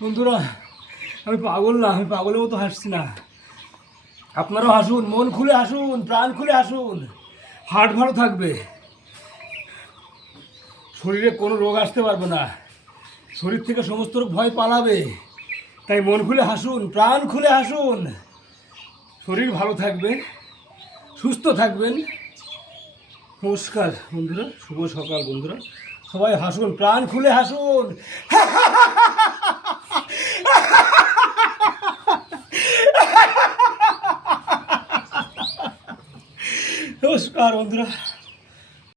বন্ধুরা, আমি পাগল না, আমি পাগলের মতো হাসছি না। আপনারাও হাসুন, মন খুলে হাসুন, প্রাণ খুলে হাসুন। হার্ট ভালো থাকবে, শরীরে কোনো রোগ আসতে পারবে না, শরীর থেকে সমস্ত রোগ ভয় পালাবে। তাই মন খুলে হাসুন, প্রাণ খুলে হাসুন, শরীর ভালো থাকবে, সুস্থ থাকবেন। নমস্কার বন্ধুরা, শুভ সকাল বন্ধুরা, সবাই হাসুন, প্রাণ খুলে হাসুন। নমস্কার বন্ধুরা।